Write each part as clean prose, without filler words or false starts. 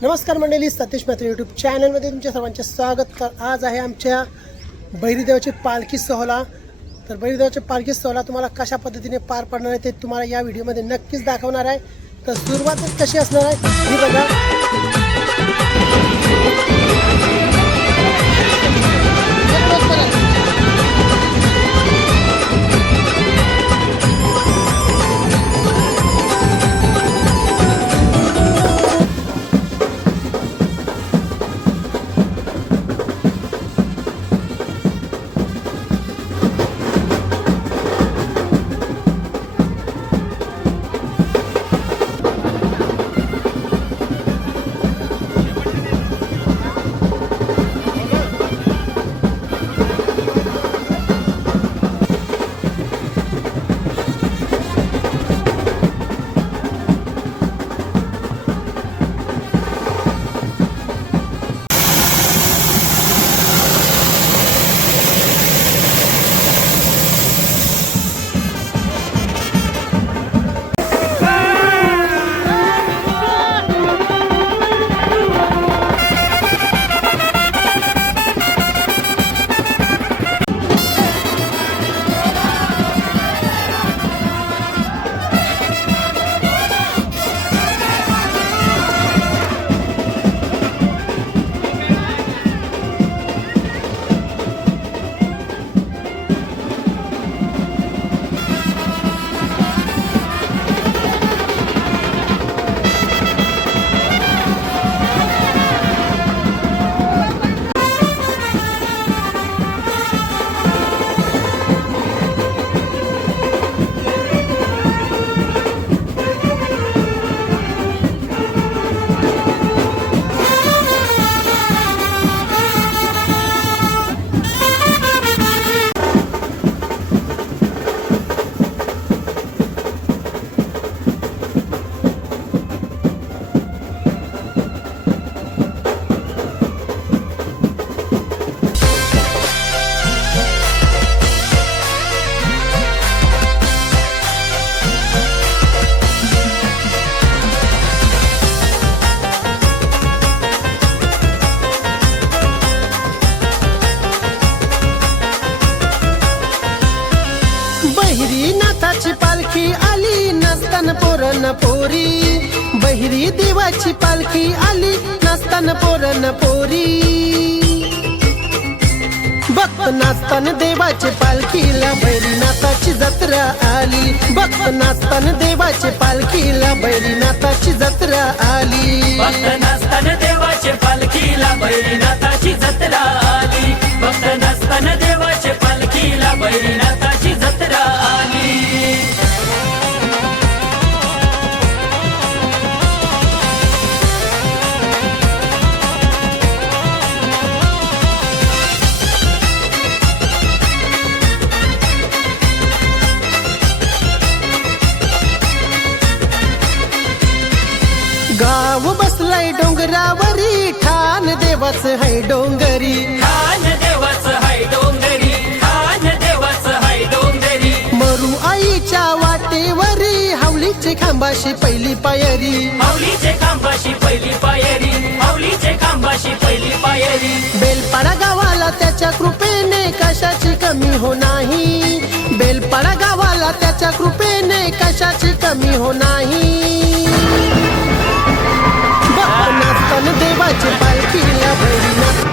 नमस्कार मंडळी, सतीश मेहता यूट्यूब चॅनलमध्ये तुमच्या सर्वांचे स्वागत. तर आज आहे आमच्या भैरीदेवाची पालखी सोहळा. तर भैरीदेवाची पालखी सोहळा तुम्हाला कशा पद्धतीने पार पडणार आहे ते तुम्हाला या व्हिडिओमध्ये नक्कीच दाखवणार आहे. तर सुरुवातच कशी असणार आहे ही बघा. बहिरीनाथाची पालखी आली नसताना पोरण पोरी. बहिरी देवाची पालखी आली नसताना पोरण पोरी. भक्त नाचताना देवाची पालखीला भैरीनाथाची जत्रा आली. भक्त नाचताना देवाची पालखीला भैरीनाथाची जत्रा आली. भक्त नाचताना देवाची पालखीला भैरीनाथाची जत्रा आली. भक्त नाचताना देवाची पालखीला भैरीनाथाची जत्रा आली. गाव बसलाय डोंगरावरी ठाण देवाचं है डोंगरी. ठाण देवाचं हाय डोंगरी. ठाण देवाचं हाय डोंगरी. मरू आईच्या वाटेवरी हावलीची खांबाशी पहिली पायरी. माऊलीचे खांबाशी पहिली पायरी. माऊलीचे खांबाशी पहिली पायरी. बेलपाडा गावाला त्याच्या कृपेने कशाची कमी हो नाही. बेलपाडा गावाला त्याच्या कृपेने कशाची कमी हो नाही. भक्त नाचताना देवाची पालखीला भैरीनाथ.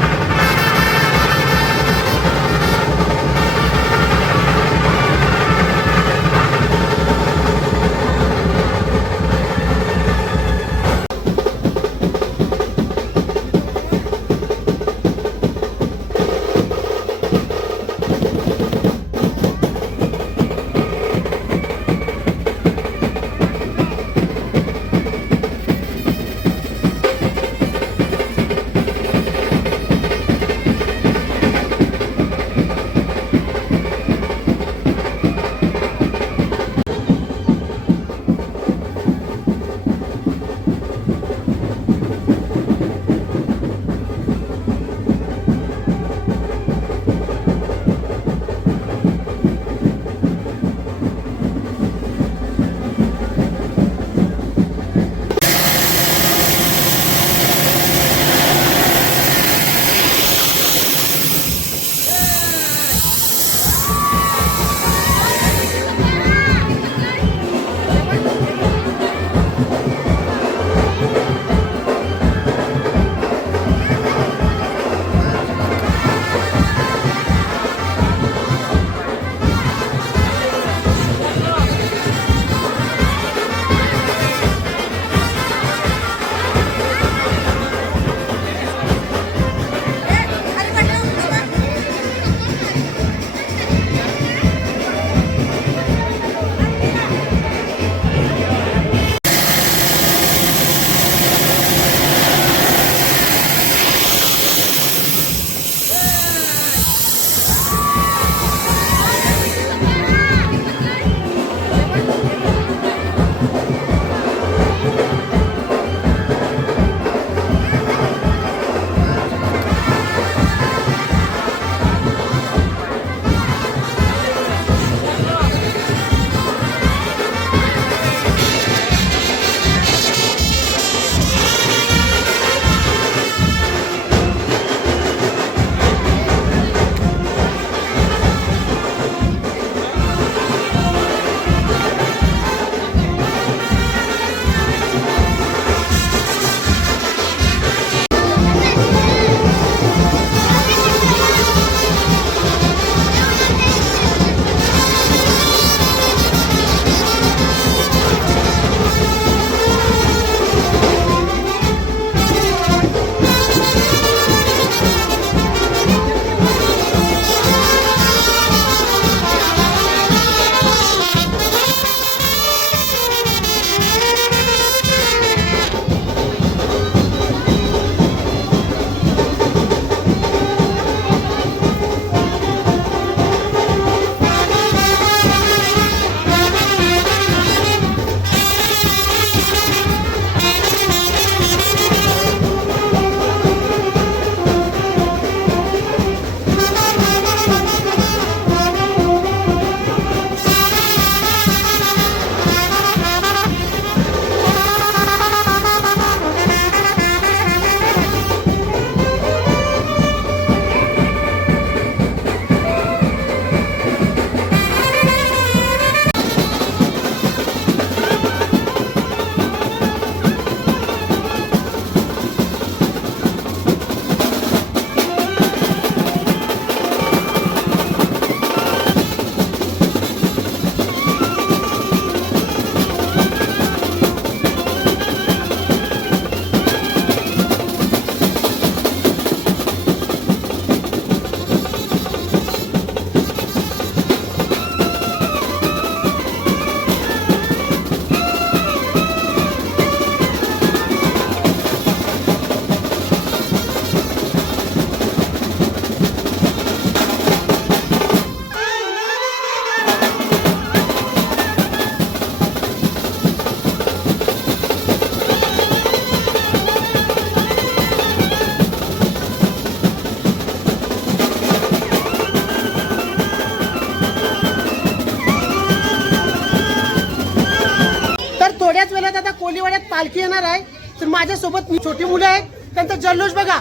येणार आहे. तर माझ्यासोबत छोटी मुलं आहेत, त्यांचा जल्लोष बघा.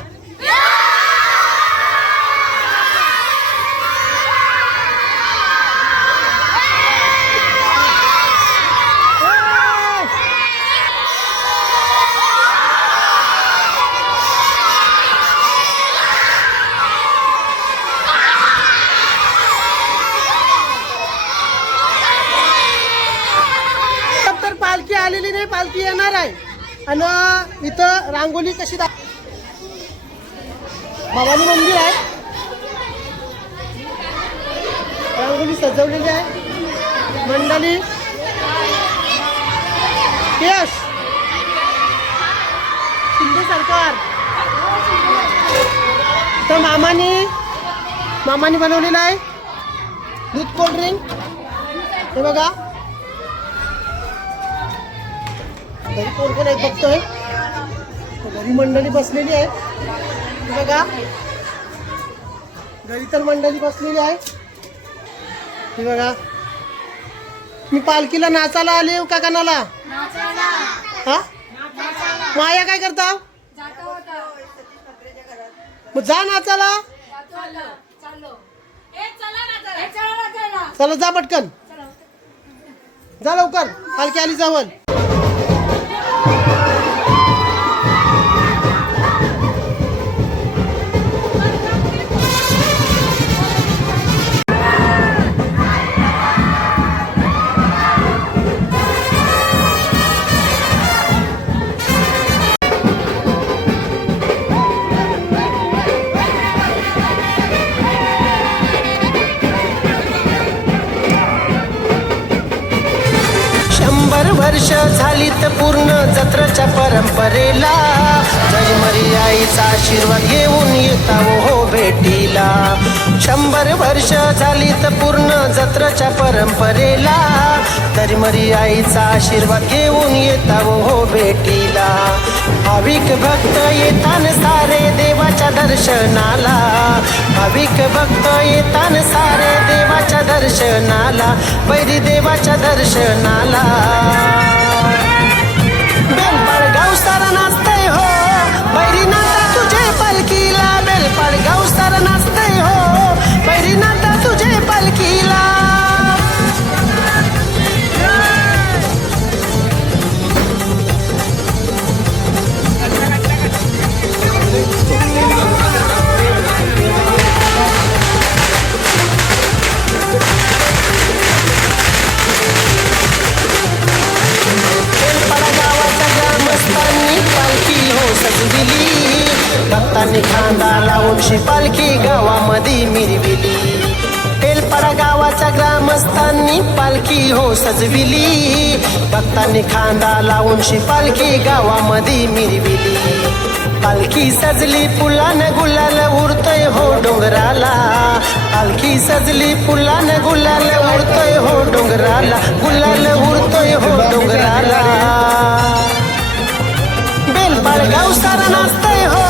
तर पालखी आलेली नाही, पालखी येणार आहे. आणि इथं रांगोली कशी भवानी मंदिर आहे, रांगोली सजवलेली आहे. मंडळी यश शिंदे सरकार, तर मामानी बनवलेलं आहे दूध कोल्ड्रिंक. हे बघा घरी कोण कोण आहे बघतोय. घरी मंडळी बसलेली आहे. हे बघा घरी तर मंडळी बसलेली आहे. हे बघा मी पालखीला नाचायला आले का कणाला हा माया काय करता मग जा नाचायला. चला जा पटकन जा लवकर पालखी आली जावल. वर्ष झालीत पूर्ण जत्रेच्या परंपरेला, जयमरी आईचा आशीर्वाद घेऊन येता हो भेटीला. 100 वर्ष झालीत पूर्ण जत्रेच्या परंपरेला, जयमरी आईचा आशीर्वाद घेऊन येता हो भेटीला. भाविक भक्त येतान सारे देवाच्या दर्शनाला, भाविक भक्त येतान सारे देवाच्या दर्शनाला, बैरी देवाच्या दर्शनाला. बेलपाडगाव सारा नाचतय हो बैरीनाथा तुझे पालखीला, बेलपाडगाव सारा नाचतय हो बैरीनाथा तुझे पालखीला. भक्तांनी खांदा लावून शी पालखी गावामध्ये मिरविली. बेलपाडा गावाच्या ग्रामस्थांनी पालखी हो सजविली. भक्तांनी खांदा लावून शी पालखी गावामध्ये मिरविली. पालखी सजली फुलानं गुलाल उडतोय हो डोंगराला, पालखी सजली फुलानं गुलाल उडतोय हो डोंगराला, गुलाल उडतोय हो डोंगराला. बेलपाडगाव सारा नाचतय हो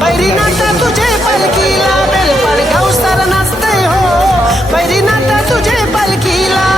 बैरीनाथा तुझे पालखीला, बेलपाडगाव सारा नाचतय हो बैरीनाथा तुझे पालखीला.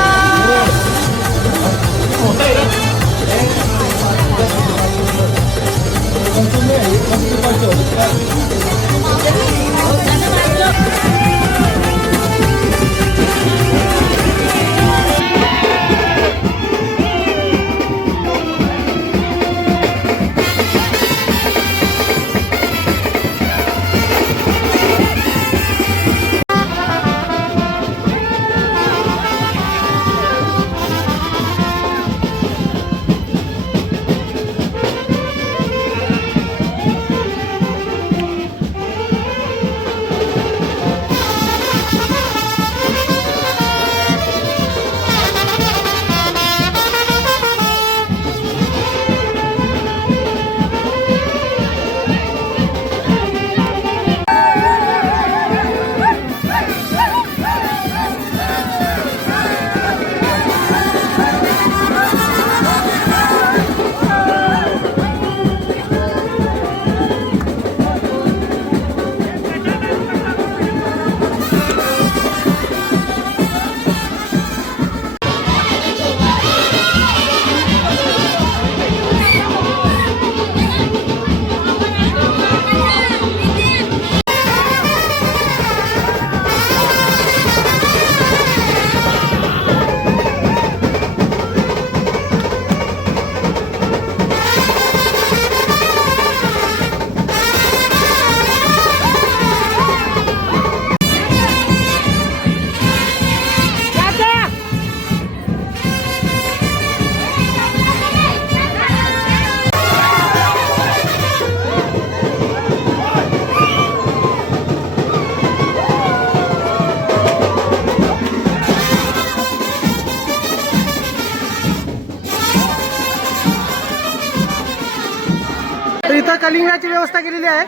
कलिंगडाची व्यवस्था केलेली आहे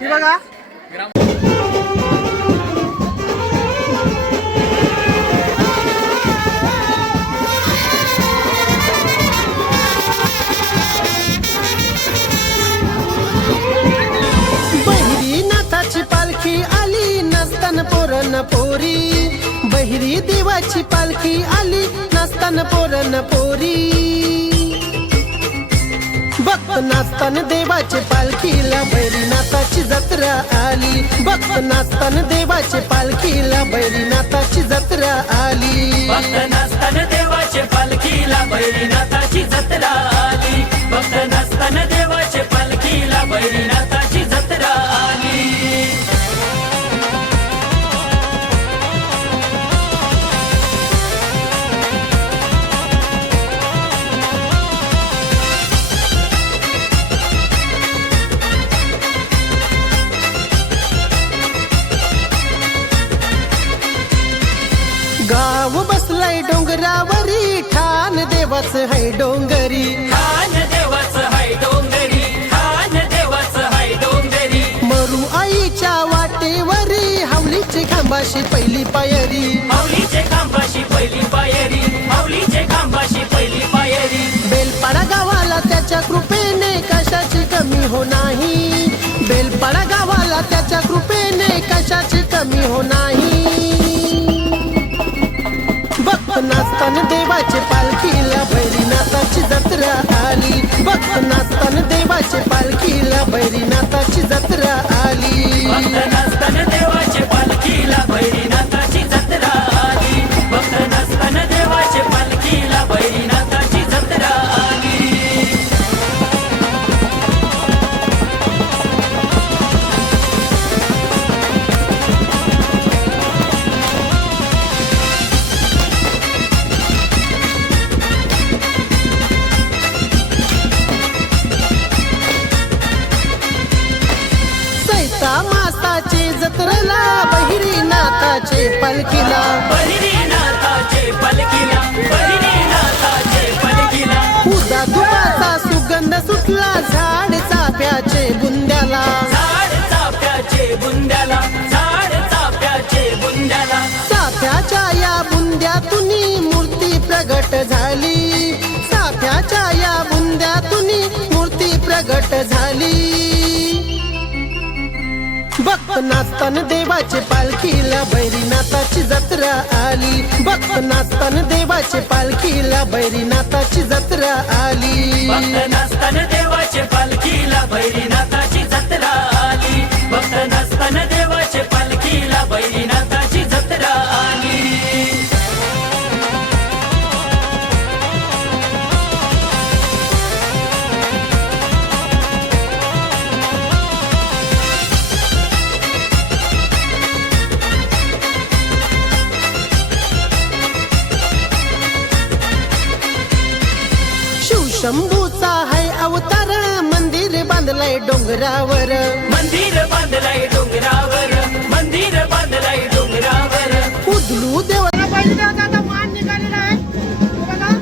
ही बघा. बहिरीनाथाची पालखी आली नसताना पोरण पोरी. बहिरी देवाची पालखी आली नसताना पोरण पोरी. भक्त नाचताना देवाचे पालखीला बैरीनाथाची जत्रा आली. भक्त नाचताना देवाचे पालखीला बैरीनाथाची जत्रा आली. भक्त नसताना देवाचे पालखीला बैरीनाथाची जत्रा आली. भक्त नसताना देवाचे पालखीला बैरीनाथाची जत्रा आली. गाव बसलाय डोंगरावरी ठाण देवाचं है डोंगरी. ठाण देवाचं हाय डोंगरी. ठाण देवाचं हाय डोंगरी. मरू आईच्या वाटेवरी हावलीची खांबाशी पहिली पायरी. माऊलीचे खांबाशी पहिली पायरी. माऊलीचे खांबाशी पहिली पायरी. बेलपाडा गावाला त्याच्या कृपेने कशाची कमी हो नाही. बेलपाडा गावाला त्याच्या कृपेने कशाची कमी हो नाही. भक्त नाचताना देवाचे पालखीला बैरीनाथाची जत्रा आली. भक्त नाचताना देवाचे पालखीला बैरीनाथाची जत्रा आली. भक्त नसताना देवाचे पालखीला बैरीनाथाची जत्रा आली. भक्त नसताना देवाचे पालखीला बैरीनाथाची जत्रा आली. सैता मासाचे जत्रेला बैरीनाथाचे पालखीला. बैरीनाथाचे पालखीला. बैरीनाथाचे पालखीला. उदा दुबाचा सुगंध सुटला झाड चाफ्याचे बुंद्याला. झाड चाफ्याचे बुंद्याला. झाड चाफ्याचे बुंद्याला. चाफ्याच्या या बुंद्यातून मूर्ती प्रगट झाली. चाफ्याच्या या बुंद्यातून मूर्ती प्रगट झाली. भक्त नाचताना देवाचे पालखीला बैरीनाथाची जत्रा आली. भक्त नाचताना देवाचे पालखीला बैरीनाथाची जत्रा आली. भक्त नसताना देवाचे पालखीला बैरीनाथाची जत्रा आली. भक्त नसताना देवाचे पालखीला बैरीनाथाची जत्रा आली. शिवशंभूचा है अवतार मंदिर बांधलाय डोंगरावर. मंदिर बांधलाय डोंगरावर. मंदिर बांधलाय डोंगरावर. उदलू देवाला पाहिजे आता मान निघालेला आहे बघा.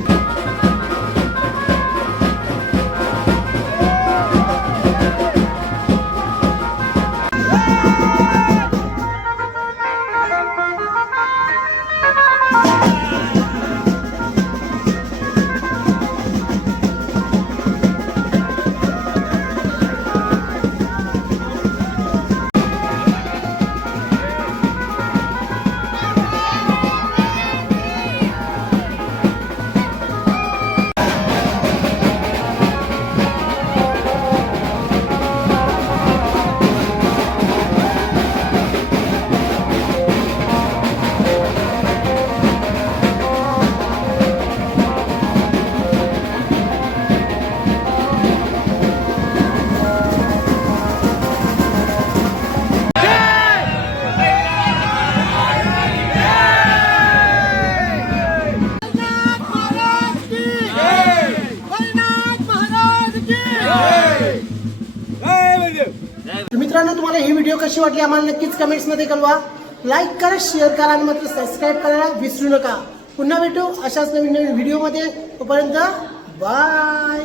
मित्रांनो, तुम्हाला ही व्हिडिओ कशी वाटली आम्हाला नक्कीच कमेंट्समध्ये कळवा. लाईक करा, शेअर करा आणि मात्र सबस्क्राईब करायला विसरू नका. पुन्हा भेटू अशाच नवीन नवीन व्हिडिओमध्ये. तोपर्यंत बाय.